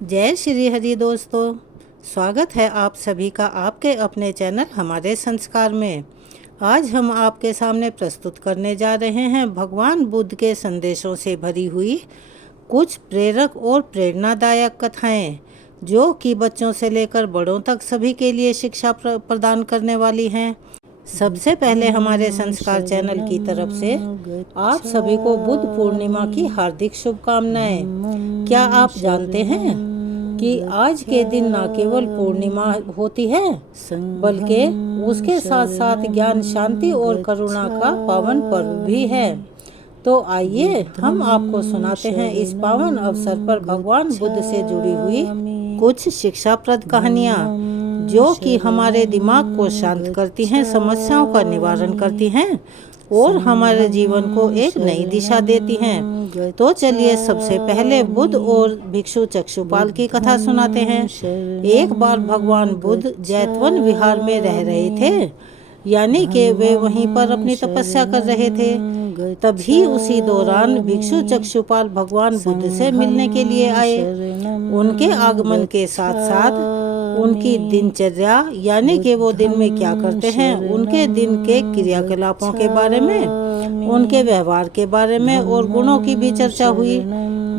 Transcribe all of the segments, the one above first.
जय श्री हरि दोस्तों, स्वागत है आप सभी का आपके अपने चैनल हमारे संस्कार में। आज हम आपके सामने प्रस्तुत करने जा रहे हैं भगवान बुद्ध के संदेशों से भरी हुई कुछ प्रेरक और प्रेरणादायक कथाएं, जो कि बच्चों से लेकर बड़ों तक सभी के लिए शिक्षा प्रदान करने वाली हैं। सबसे पहले हमारे संस्कार चैनल की तरफ से आप सभी को बुद्ध पूर्णिमा की हार्दिक शुभकामनाएं। क्या आप जानते हैं कि आज के दिन न केवल पूर्णिमा होती है, बल्कि उसके साथ साथ ज्ञान, शांति और करुणा का पावन पर्व भी है। तो आइए हम आपको सुनाते हैं इस पावन अवसर पर भगवान बुद्ध से जुड़ी हुई कुछ शिक्षाप्रद कहानियाँ, जो कि हमारे दिमाग को शांत करती हैं, समस्याओं का निवारण करती हैं और हमारे जीवन को एक नई दिशा देती हैं। तो चलिए सबसे पहले बुद्ध और भिक्षु चक्षुपाल की कथा सुनाते हैं। एक बार भगवान बुद्ध जैतवन विहार में रह रहे थे, यानी कि वे वहीं पर अपनी तपस्या कर रहे थे। तभी उसी दौरान भिक्षु चक्षुपाल भगवान बुद्ध से मिलने के लिए आए। उनके आगमन के साथ साथ उनकी दिनचर्या, यानी कि वो दिन में क्या करते हैं, उनके दिन के क्रियाकलापों के बारे में, उनके व्यवहार के बारे में और गुणों की भी चर्चा हुई।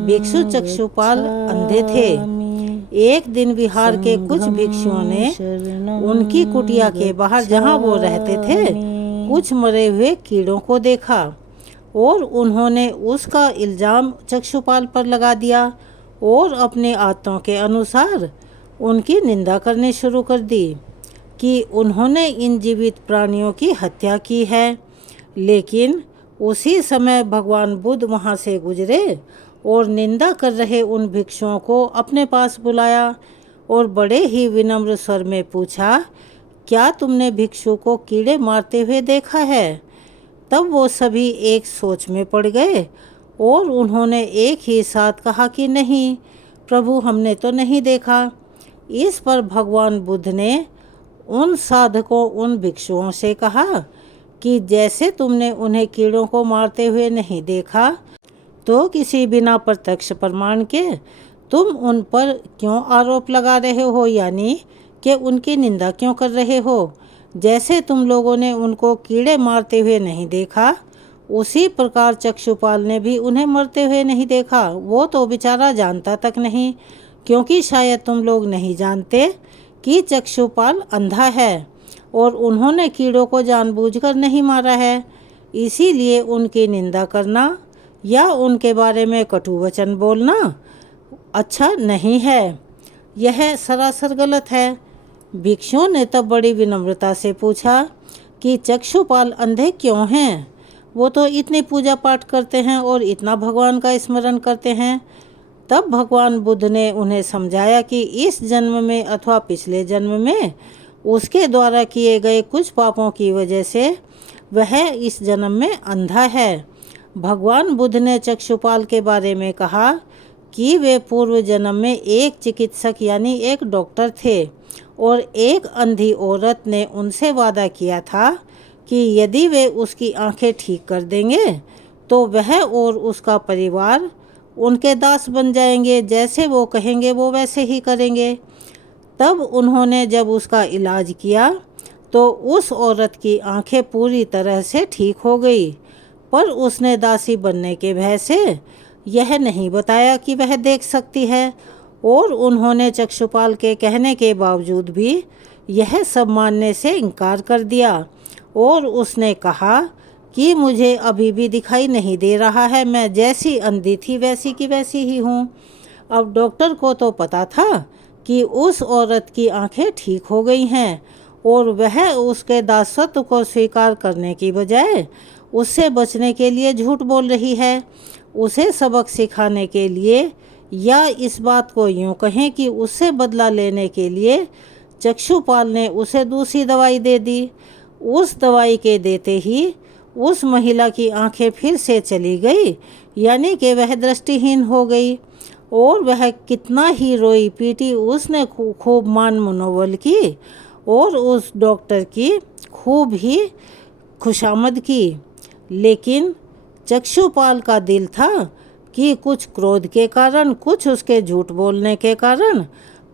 भिक्षु चक्षुपाल अंधे थे। एक दिन विहार के कुछ भिक्षुओं ने उनकी कुटिया के बाहर, जहां वो रहते थे, कुछ मरे हुए कीड़ों को देखा और उन्होंने उसका इल्जाम चक्षुपाल पर लगा दिया और अपने आदतों के अनुसार उनकी निंदा करनी शुरू कर दी कि उन्होंने इन जीवित प्राणियों की हत्या की है। लेकिन उसी समय भगवान बुद्ध वहां से गुजरे और निंदा कर रहे उन भिक्षुओं को अपने पास बुलाया और बड़े ही विनम्र स्वर में पूछा, क्या तुमने भिक्षु को कीड़े मारते हुए देखा है? तब वो सभी एक सोच में पड़ गए और उन्होंने एक ही साथ कहा कि नहीं प्रभु, हमने तो नहीं देखा। इस पर भगवान बुद्ध ने उन साधकों, उन भिक्षुओं से कहा कि जैसे तुमने उन्हें कीड़ों को मारते हुए नहीं देखा, तो किसी बिना प्रत्यक्ष प्रमाण के तुम उन पर क्यों आरोप लगा रहे हो, यानी कि उनकी निंदा क्यों कर रहे हो? जैसे तुम लोगों ने उनको कीड़े मारते हुए नहीं देखा, उसी प्रकार चक्षुपाल ने भी उन्हें मरते हुए नहीं देखा। वो तो बेचारा जानता तक नहीं, क्योंकि शायद तुम लोग नहीं जानते कि चक्षुपाल अंधा है और उन्होंने कीड़ों को जानबूझकर नहीं मारा है। इसीलिए उनकी निंदा करना या उनके बारे में कटु वचन बोलना अच्छा नहीं है। यह सरासर गलत है। भिक्षुओं ने तब बड़ी विनम्रता से पूछा कि चक्षुपाल अंधे क्यों हैं? वो तो इतनी पूजा पाठ करते हैं और इतना भगवान का स्मरण करते हैं। तब भगवान बुद्ध ने उन्हें समझाया कि इस जन्म में अथवा पिछले जन्म में उसके द्वारा किए गए कुछ पापों की वजह से वह इस जन्म में अंधा है। भगवान बुद्ध ने चक्षुपाल के बारे में कहा कि वे पूर्व जन्म में एक चिकित्सक, यानी एक डॉक्टर थे और एक अंधी औरत ने उनसे वादा किया था कि यदि वे उसकी आंखें ठीक कर देंगे तो वह और उसका परिवार उनके दास बन जाएंगे, जैसे वो कहेंगे वो वैसे ही करेंगे। तब उन्होंने जब उसका इलाज किया तो उस औरत की आंखें पूरी तरह से ठीक हो गई, पर उसने दासी बनने के भय से यह नहीं बताया कि वह देख सकती है और उन्होंने चक्षुपाल के कहने के बावजूद भी यह सब मानने से इनकार कर दिया और उसने कहा कि मुझे अभी भी दिखाई नहीं दे रहा है, मैं जैसी अंधी थी वैसी की वैसी ही हूँ। अब डॉक्टर को तो पता था कि उस औरत की आंखें ठीक हो गई हैं और वह उसके दासत्व को स्वीकार करने की बजाय उससे बचने के लिए झूठ बोल रही है। उसे सबक सिखाने के लिए, या इस बात को यूँ कहें कि उससे बदला लेने के लिए, चक्षुपाल ने उसे दूसरी दवाई दे दी। उस दवाई के देते ही उस महिला की आंखें फिर से चली गई, यानी कि वह दृष्टिहीन हो गई और वह कितना ही रोई पीटी। उसने खूब मान मनोबल की और उस डॉक्टर की खूब ही खुशामद की। लेकिन चक्षुपाल का दिल था कि कुछ क्रोध के कारण, कुछ उसके झूठ बोलने के कारण,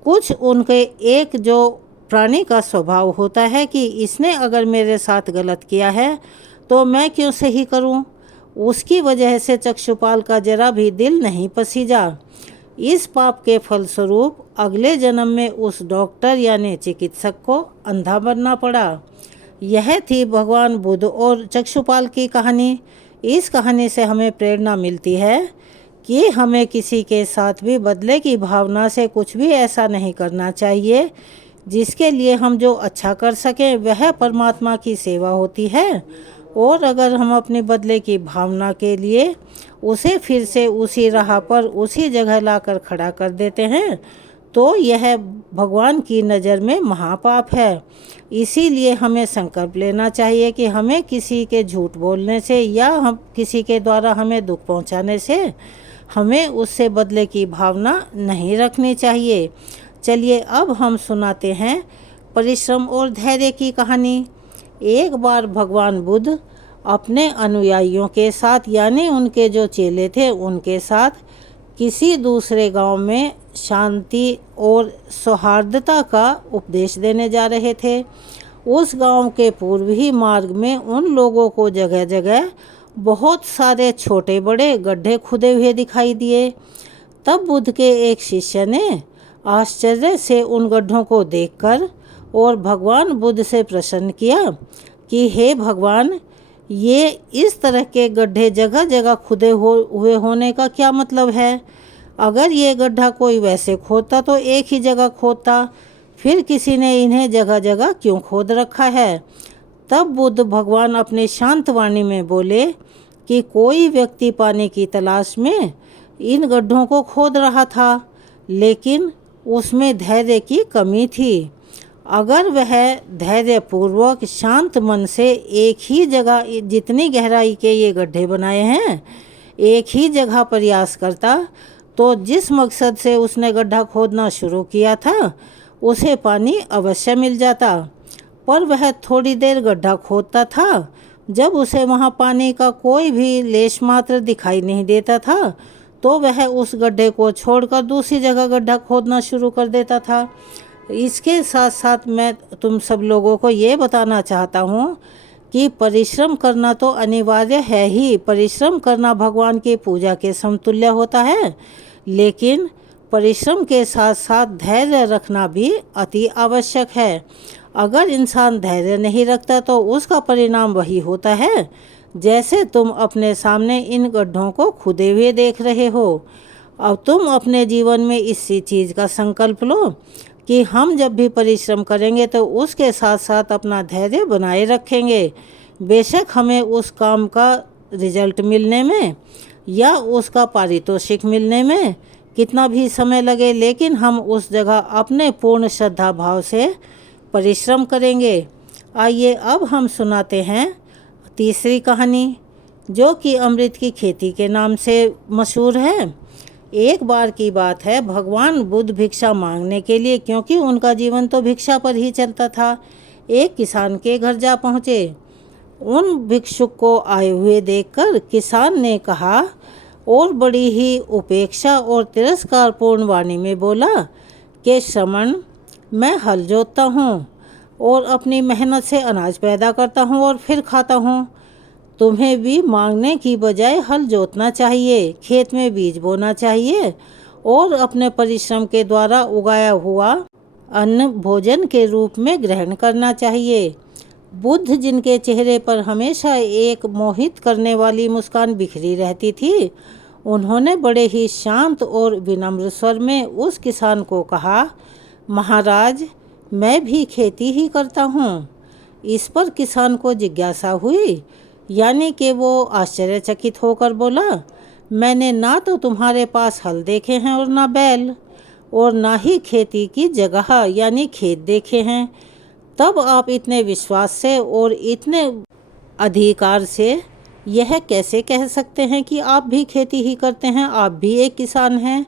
कुछ उनके एक जो प्राणी का स्वभाव होता है कि इसने अगर मेरे साथ गलत किया है तो मैं क्यों सही करूं, उसकी वजह से चक्षुपाल का जरा भी दिल नहीं पसीजा। इस पाप के फलस्वरूप अगले जन्म में उस डॉक्टर यानी चिकित्सक को अंधा बनना पड़ा। यह थी भगवान बुद्ध और चक्षुपाल की कहानी। इस कहानी से हमें प्रेरणा मिलती है कि हमें किसी के साथ भी बदले की भावना से कुछ भी ऐसा नहीं करना चाहिए। जिसके लिए हम जो अच्छा कर सकें वह परमात्मा की सेवा होती है, और अगर हम अपने बदले की भावना के लिए उसे फिर से उसी राह पर उसी जगह लाकर खड़ा कर देते हैं तो यह भगवान की नज़र में महापाप है। इसीलिए हमें संकल्प लेना चाहिए कि हमें किसी के झूठ बोलने से या हम किसी के द्वारा हमें दुख पहुंचाने से हमें उससे बदले की भावना नहीं रखनी चाहिए। चलिए अब हम सुनाते हैं परिश्रम और धैर्य की कहानी। एक बार भगवान बुद्ध अपने अनुयायियों के साथ यानी उनके जो चेले थे उनके साथ किसी दूसरे गांव में शांति और सौहार्दता का उपदेश देने जा रहे थे। उस गांव के पूर्व ही मार्ग में उन लोगों को जगह जगह बहुत सारे छोटे बड़े गड्ढे खुदे हुए दिखाई दिए। तब बुद्ध के एक शिष्य ने आश्चर्य से उन गड्ढों को देखकर और भगवान बुद्ध से प्रश्न किया कि हे भगवान, ये इस तरह के गड्ढे जगह जगह खुदे हुए होने का क्या मतलब है? अगर ये गड्ढा कोई वैसे खोदता तो एक ही जगह खोदता, फिर किसी ने इन्हें जगह जगह क्यों खोद रखा है? तब बुद्ध भगवान अपनी शांत वाणी में बोले कि कोई व्यक्ति पानी की तलाश में इन गड्ढों को खोद रहा था, लेकिन उसमें धैर्य की कमी थी। अगर वह धैर्यपूर्वक शांत मन से एक ही जगह जितनी गहराई के ये गड्ढे बनाए हैं एक ही जगह प्रयास करता तो जिस मकसद से उसने गड्ढा खोदना शुरू किया था उसे पानी अवश्य मिल जाता। पर वह थोड़ी देर गड्ढा खोदता था, जब उसे वहाँ पानी का कोई भी लेश मात्र दिखाई नहीं देता था तो वह उस गड्ढे को छोड़कर दूसरी जगह गड्ढा खोदना शुरू कर देता था। इसके साथ साथ मैं तुम सब लोगों को ये बताना चाहता हूँ कि परिश्रम करना तो अनिवार्य है ही। परिश्रम करना भगवान की पूजा के समतुल्य होता है, लेकिन परिश्रम के साथ साथ धैर्य रखना भी अति आवश्यक है। अगर इंसान धैर्य नहीं रखता तो उसका परिणाम वही होता है जैसे तुम अपने सामने इन गड्ढों को खुदे हुए देख रहे हो। अब तुम अपने जीवन में इसी चीज़ का संकल्प लो कि हम जब भी परिश्रम करेंगे तो उसके साथ साथ अपना धैर्य बनाए रखेंगे। बेशक हमें उस काम का रिजल्ट मिलने में या उसका पारितोषिक मिलने में कितना भी समय लगे, लेकिन हम उस जगह अपने पूर्ण श्रद्धा भाव से परिश्रम करेंगे। आइए अब हम सुनाते हैं तीसरी कहानी, जो कि अमृत की खेती के नाम से मशहूर है। एक बार की बात है, भगवान बुद्ध भिक्षा मांगने के लिए, क्योंकि उनका जीवन तो भिक्षा पर ही चलता था, एक किसान के घर जा पहुँचे। उन भिक्षुक को आए हुए देखकर किसान ने कहा और बड़ी ही उपेक्षा और तिरस्कारपूर्ण वाणी में बोला कि श्रमण, मैं हल जोतता हूँ और अपनी मेहनत से अनाज पैदा करता हूँ और फिर खाता हूँ। तुम्हें भी मांगने की बजाय हल जोतना चाहिए, खेत में बीज बोना चाहिए और अपने परिश्रम के द्वारा उगाया हुआ अन्न भोजन के रूप में ग्रहण करना चाहिए। बुद्ध, जिनके चेहरे पर हमेशा एक मोहित करने वाली मुस्कान बिखरी रहती थी, उन्होंने बड़े ही शांत और विनम्र स्वर में उस किसान को कहा, महाराज, मैं भी खेती ही करता हूँ। इस पर किसान को जिज्ञासा हुई, यानी कि वो आश्चर्यचकित होकर बोला, मैंने ना तो तुम्हारे पास हल देखे हैं और ना बैल, और ना ही खेती की जगह यानी खेत देखे हैं। तब आप इतने विश्वास से और इतने अधिकार से यह कैसे कह सकते हैं कि आप भी खेती ही करते हैं, आप भी एक किसान हैं?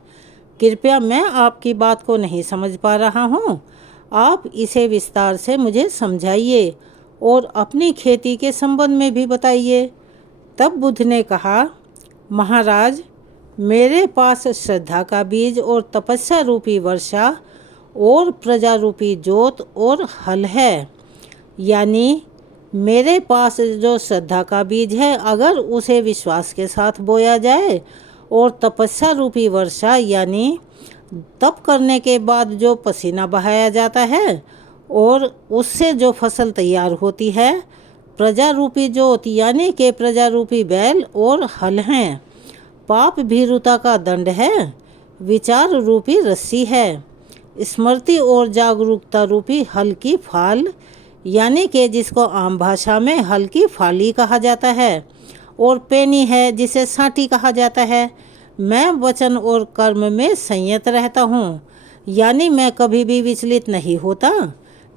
कृपया, मैं आपकी बात को नहीं समझ पा रहा हूँ, आप इसे विस्तार से मुझे समझाइए और अपनी खेती के संबंध में भी बताइए। तब बुद्ध ने कहा, महाराज, मेरे पास श्रद्धा का बीज और तपस्या रूपी वर्षा और प्रजा रूपी जोत और हल है। यानी मेरे पास जो श्रद्धा का बीज है, अगर उसे विश्वास के साथ बोया जाए, और तपस्या रूपी वर्षा यानी तप करने के बाद जो पसीना बहाया जाता है और उससे जो फसल तैयार होती है, प्रजा रूपी ज्योत यानी के प्रजा रूपी बैल और हल हैं। पाप भीरुता का दंड है, विचार रूपी रस्सी है, स्मृति और जागरूकता रूपी हल की फाल यानी कि जिसको आम भाषा में हल की फाली कहा जाता है, और पेनी है जिसे साटी कहा जाता है। मैं वचन और कर्म में संयत रहता हूँ, यानी मैं कभी भी विचलित नहीं होता।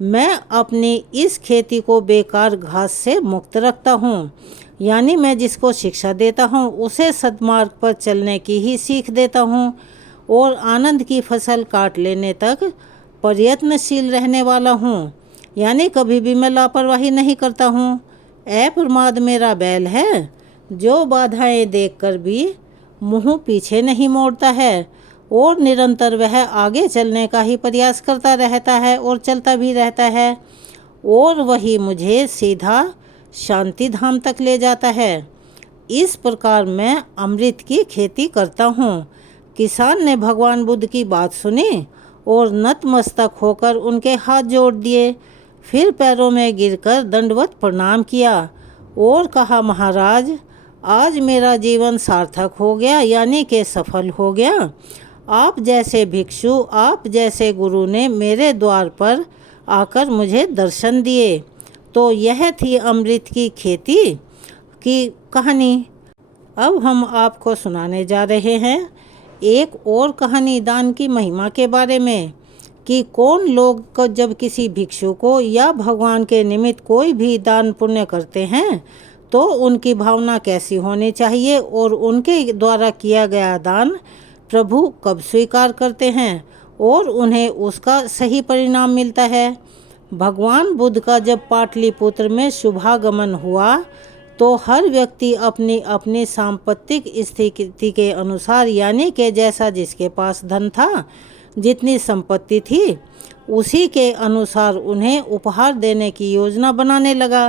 मैं अपनी इस खेती को बेकार घास से मुक्त रखता हूँ, यानी मैं जिसको शिक्षा देता हूँ उसे सद्मार्ग पर चलने की ही सीख देता हूँ, और आनंद की फसल काट लेने तक प्रयत्नशील रहने वाला हूँ, यानी कभी भी मैं लापरवाही नहीं करता हूँ। अप्रमाद मेरा बैल है, जो बाधाएं देखकर भी मुंह पीछे नहीं मोड़ता है, और निरंतर वह आगे चलने का ही प्रयास करता रहता है और चलता भी रहता है, और वही मुझे सीधा शांति धाम तक ले जाता है। इस प्रकार मैं अमृत की खेती करता हूँ। किसान ने भगवान बुद्ध की बात सुनी और नतमस्तक होकर उनके हाथ जोड़ दिए, फिर पैरों में गिरकर दंडवत प्रणाम किया और कहा, महाराज, आज मेरा जीवन सार्थक हो गया, यानी कि सफल हो गया। आप जैसे भिक्षु, आप जैसे गुरु ने मेरे द्वार पर आकर मुझे दर्शन दिए। तो यह थी अमृत की खेती की कहानी। अब हम आपको सुनाने जा रहे हैं एक और कहानी दान की महिमा के बारे में, कि कौन लोग को जब किसी भिक्षु को या भगवान के निमित्त कोई भी दान पुण्य करते हैं तो उनकी भावना कैसी होनी चाहिए, और उनके द्वारा किया गया दान प्रभु कब स्वीकार करते हैं और उन्हें उसका सही परिणाम मिलता है। भगवान बुद्ध का जब पाटलिपुत्र में शुभागमन हुआ तो हर व्यक्ति अपनी अपनी सांपत्तिक स्थिति के अनुसार, यानी कि जैसा जिसके पास धन था, जितनी संपत्ति थी, उसी के अनुसार उन्हें उपहार देने की योजना बनाने लगा।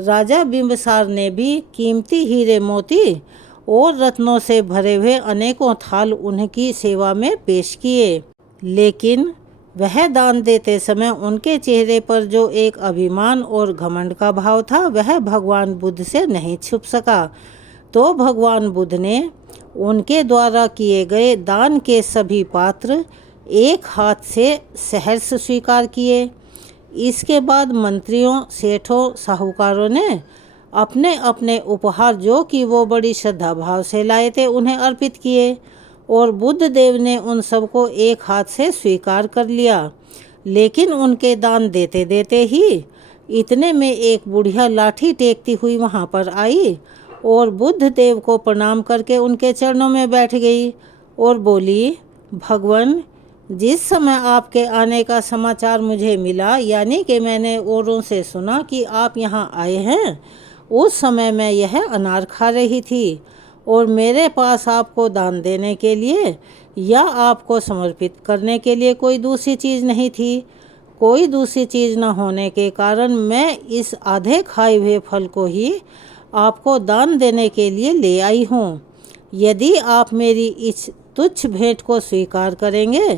राजा बिंबिसार ने भी कीमती हीरे मोती और रत्नों से भरे हुए अनेकों थाल उनकी सेवा में पेश किए, लेकिन वह दान देते समय उनके चेहरे पर जो एक अभिमान और घमंड का भाव था, वह भगवान बुद्ध से नहीं छुप सका। तो भगवान बुद्ध ने उनके द्वारा किए गए दान के सभी पात्र एक हाथ से सहर्ष स्वीकार किए। इसके बाद मंत्रियों, सेठों, साहूकारों ने अपने अपने उपहार जो कि वो बड़ी श्रद्धा भाव से लाए थे उन्हें अर्पित किए, और बुद्ध देव ने उन सबको एक हाथ से स्वीकार कर लिया। लेकिन उनके दान देते देते ही इतने में एक बुढ़िया लाठी टेकती हुई वहाँ पर आई और बुद्ध देव को प्रणाम करके उनके चरणों में बैठ गई और बोली, भगवान, जिस समय आपके आने का समाचार मुझे मिला, यानी कि मैंने औरों से सुना कि आप यहाँ आए हैं, उस समय मैं यह अनार खा रही थी और मेरे पास आपको दान देने के लिए या आपको समर्पित करने के लिए कोई दूसरी चीज़ नहीं थी। कोई दूसरी चीज़ न होने के कारण मैं इस आधे खाए हुए फल को ही आपको दान देने के लिए ले आई हूँ। यदि आप मेरी इस तुच्छ भेंट को स्वीकार करेंगे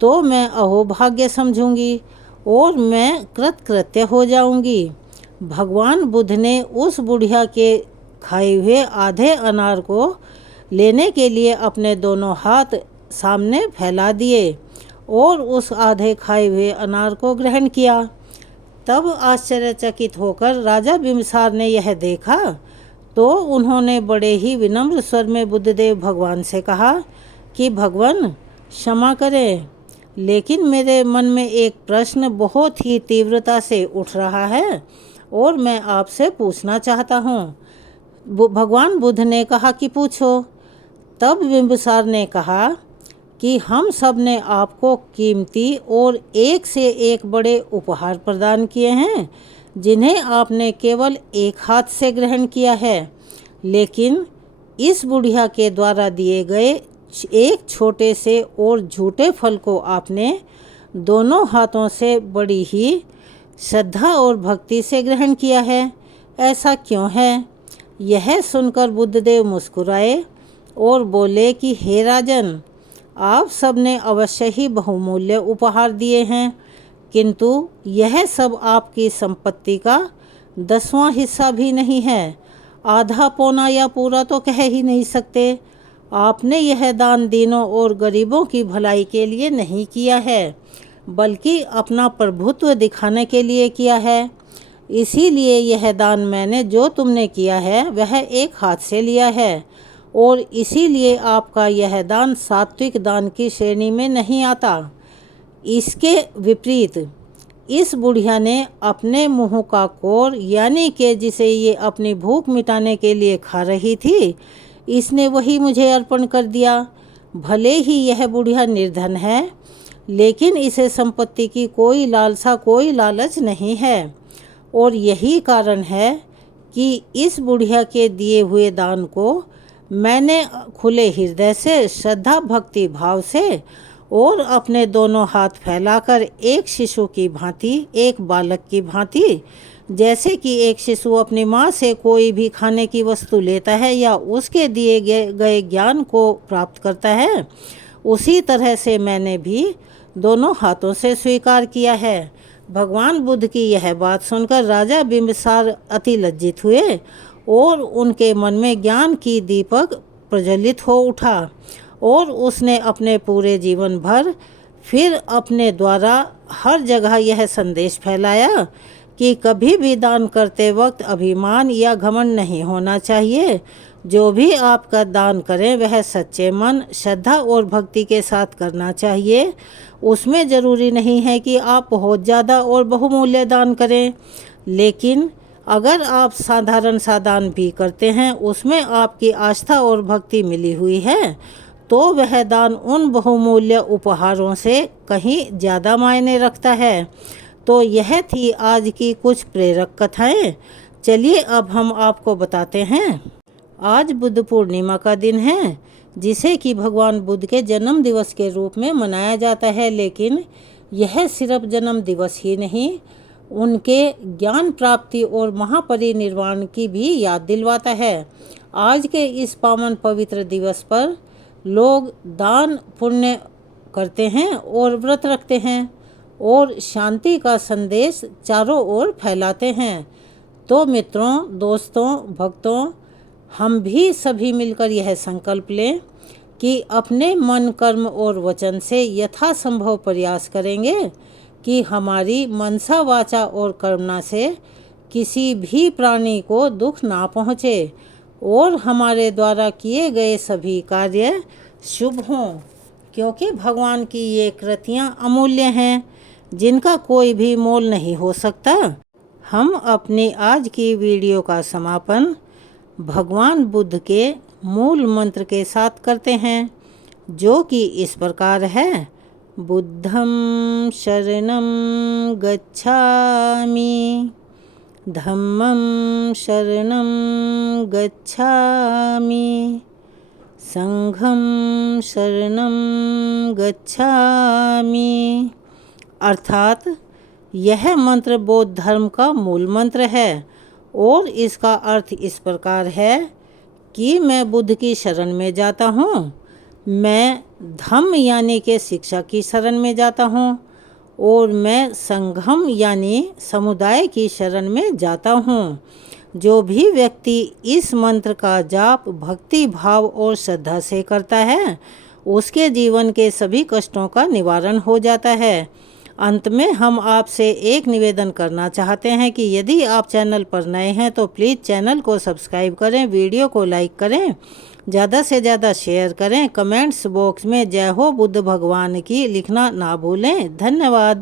तो मैं अहोभाग्य समझूंगी और मैं कृतकृत्य हो जाऊंगी। भगवान बुद्ध ने उस बुढ़िया के खाए हुए आधे अनार को लेने के लिए अपने दोनों हाथ सामने फैला दिए और उस आधे खाए हुए अनार को ग्रहण किया। तब आश्चर्यचकित होकर राजा बिंबिसार ने यह देखा तो उन्होंने बड़े ही विनम्र स्वर में बुद्धदेव भगवान से कहा कि भगवान, क्षमा करें, लेकिन मेरे मन में एक प्रश्न बहुत ही तीव्रता से उठ रहा है और मैं आपसे पूछना चाहता हूँ। भगवान बुद्ध ने कहा कि पूछो। तब बिंबिसार ने कहा कि हम सब ने आपको कीमती और एक से एक बड़े उपहार प्रदान किए हैं, जिन्हें आपने केवल एक हाथ से ग्रहण किया है, लेकिन इस बुढ़िया के द्वारा दिए गए एक छोटे से और झूठे फल को आपने दोनों हाथों से बड़ी ही श्रद्धा और भक्ति से ग्रहण किया है। ऐसा क्यों है? यह सुनकर बुद्धदेव मुस्कुराए और बोले कि हे राजन, आप सबने अवश्य ही बहुमूल्य उपहार दिए हैं, किंतु यह सब आपकी संपत्ति का 10वां हिस्सा भी नहीं है। आधा पौना या पूरा तो कह ही नहीं सकते। आपने यह दान दीनों और गरीबों की भलाई के लिए नहीं किया है, बल्कि अपना प्रभुत्व दिखाने के लिए किया है। इसीलिए यह दान मैंने जो तुमने किया है वह एक हाथ से लिया है, और इसीलिए आपका यह दान सात्विक दान की श्रेणी में नहीं आता। इसके विपरीत इस बुढ़िया ने अपने मुंह का कोर, यानी कि जिसे ये अपनी भूख मिटाने के लिए खा रही थी, इसने वही मुझे अर्पण कर दिया। भले ही यह बुढ़िया निर्धन है, लेकिन इसे संपत्ति की कोई लालसा, कोई लालच नहीं है, और यही कारण है कि इस बुढ़िया के दिए हुए दान को मैंने खुले हृदय से, श्रद्धा भक्ति भाव से और अपने दोनों हाथ फैलाकर एक शिशु की भांति, एक बालक की भांति, जैसे कि एक शिशु अपनी माँ से कोई भी खाने की वस्तु लेता है या उसके दिए गए ज्ञान को प्राप्त करता है, उसी तरह से मैंने भी दोनों हाथों से स्वीकार किया है। भगवान बुद्ध की यह बात सुनकर राजा बिंबिसार अति लज्जित हुए और उनके मन में ज्ञान की दीपक प्रज्वलित हो उठा, और उसने अपने पूरे जीवन भर फिर अपने द्वारा हर जगह यह संदेश फैलाया कि कभी भी दान करते वक्त अभिमान या घमंड नहीं होना चाहिए। जो भी आपका दान करें वह सच्चे मन, श्रद्धा और भक्ति के साथ करना चाहिए। उसमें ज़रूरी नहीं है कि आप बहुत ज़्यादा और बहुमूल्य दान करें, लेकिन अगर आप साधारण सा दान भी करते हैं, उसमें आपकी आस्था और भक्ति मिली हुई है, तो वह दान उन बहुमूल्य उपहारों से कहीं ज़्यादा मायने रखता है। तो यह थी आज की कुछ प्रेरक कथाएं। चलिए अब हम आपको बताते हैं। आज बुद्ध पूर्णिमा का दिन है, जिसे कि भगवान बुद्ध के जन्म दिवस के रूप में मनाया जाता है, लेकिन यह सिर्फ जन्म दिवस ही नहीं, उनके ज्ञान प्राप्ति और महापरिनिर्वाण की भी याद दिलवाता है। आज के इस पावन पवित्र दिवस पर लोग दान पुण्य करते हैं और व्रत रखते हैं और शांति का संदेश चारों ओर फैलाते हैं। तो मित्रों, दोस्तों, भक्तों, हम भी सभी मिलकर यह संकल्प लें कि अपने मन, कर्म और वचन से यथासंभव प्रयास करेंगे कि हमारी मनसा, वाचा और कर्मणा से किसी भी प्राणी को दुख ना पहुँचे और हमारे द्वारा किए गए सभी कार्य शुभ हों, क्योंकि भगवान की ये कृतियाँ अमूल्य हैं, जिनका कोई भी मोल नहीं हो सकता। हम अपनी आज की वीडियो का समापन भगवान बुद्ध के मूल मंत्र के साथ करते हैं, जो कि इस प्रकार है। बुद्धं शरणं गच्छामि, धम्मं शरणं गच्छामि, संघं शरणं गच्छामि। अर्थात यह मंत्र बौद्ध धर्म का मूल मंत्र है और इसका अर्थ इस प्रकार है कि मैं बुद्ध की शरण में जाता हूँ, मैं धम्म यानी कि शिक्षा की शरण में जाता हूँ, और मैं संघम यानी समुदाय की शरण में जाता हूँ। जो भी व्यक्ति इस मंत्र का जाप भक्ति भाव और श्रद्धा से करता है, उसके जीवन के सभी कष्टों का निवारण हो जाता है। अंत में हम आपसे एक निवेदन करना चाहते हैं कि यदि आप चैनल पर नए हैं तो प्लीज़ चैनल को सब्सक्राइब करें, वीडियो को लाइक करें, ज़्यादा से ज़्यादा शेयर करें, कमेंट्स बॉक्स में जय हो बुद्ध भगवान की लिखना ना भूलें। धन्यवाद।